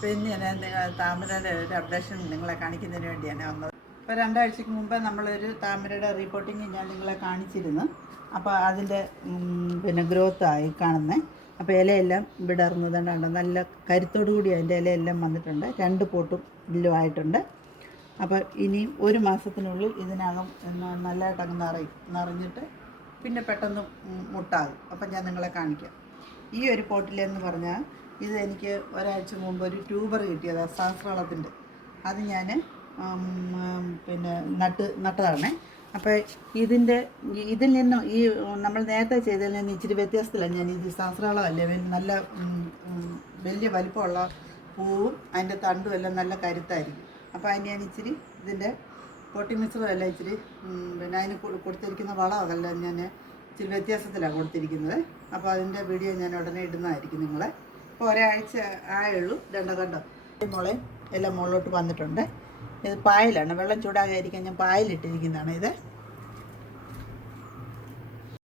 പിന്നെ ഞാൻ താമരയുടെ ഒരു അപ്ഡേഷൻ നിങ്ങളെ കാണിക്കുന്നതിന് വേണ്ടിയാണ് വന്നത്. ഇപ്പോൾ 2 ആഴ്ചക്ക് മുമ്പ് നമ്മളൊരു താമരയുടെ റിപ്പോർട്ടിങ് ഞാൻ നിങ്ങളെ കാണിച്ചിരുന്നു. അപ്പോൾ അതിൻ്റെ പിന്നെ ഗ്രോത്തായി കാണുന്നത്. അപ്പോൾ ഇലയെല്ലാം വിടർന്നതുകൊണ്ട് നല്ല കരുത്തോടു കൂടി അതിൻ്റെ ഇലയെല്ലാം വന്നിട്ടുണ്ട്. 2 പോട്ടും ഇല്ലുമായിട്ടുണ്ട്. അപ്പോൾ ഇനിയും 1 മാസത്തിനുള്ളിൽ ഇതിനകം നല്ലതായിട്ടങ്ങ് നിറഞ്ഞിട്ട് പിന്നെ പെട്ടെന്ന് മുട്ടാകും. അപ്പം ഞാൻ നിങ്ങളെ കാണിക്കാം. ഈ ഒരു പോട്ടിലെന്ന് പറഞ്ഞാൽ ഇത് എനിക്ക് ഒരാഴ്ച മുമ്പ് ഒരു ട്യൂബർ കിട്ടിയതാണ് സഹസ്രവളത്തിൻ്റെ. അത് ഞാൻ പിന്നെ നട്ടതാണ്. അപ്പോൾ ഇതിൽ നിന്നും ഈ നമ്മൾ നേരത്തെ ചെയ്തതിൽ നിന്ന് ഇച്ചിരി വ്യത്യാസത്തിലാണ് ഞാൻ ഇത് സഹസ്രവളമല്ലേ നല്ല വലിയ വലിപ്പമുള്ള പൂവും അതിൻ്റെ തണ്ടും എല്ലാം നല്ല കരുത്തായിരിക്കും. അപ്പോൾ അതിന് ഞാൻ ഇച്ചിരി ഇതിൻ്റെ പൊട്ടി മിശ്രമല്ല ഇച്ചിരി പിന്നെ അതിന് കൊടുത്തിരിക്കുന്ന വളമല്ല ഞാൻ ഇച്ചിരി വ്യത്യാസത്തിലാണ് കൊടുത്തിരിക്കുന്നത്. അപ്പോൾ അതിൻ്റെ വീഡിയോ ഞാൻ ഉടനെ ഇടുന്നതായിരിക്കും നിങ്ങളെ. ഇപ്പോൾ ഒരാഴ്ച ആയുള്ളൂ. കണ്ടോ മുളയും എല്ലാം മുകളിലോട്ട് വന്നിട്ടുണ്ട്. ഇത് പായലാണ്, വെള്ളം ചൂടാകാതിരിക്കാൻ ഞാൻ പായലിട്ടിരിക്കുന്നതാണ് ഇത്.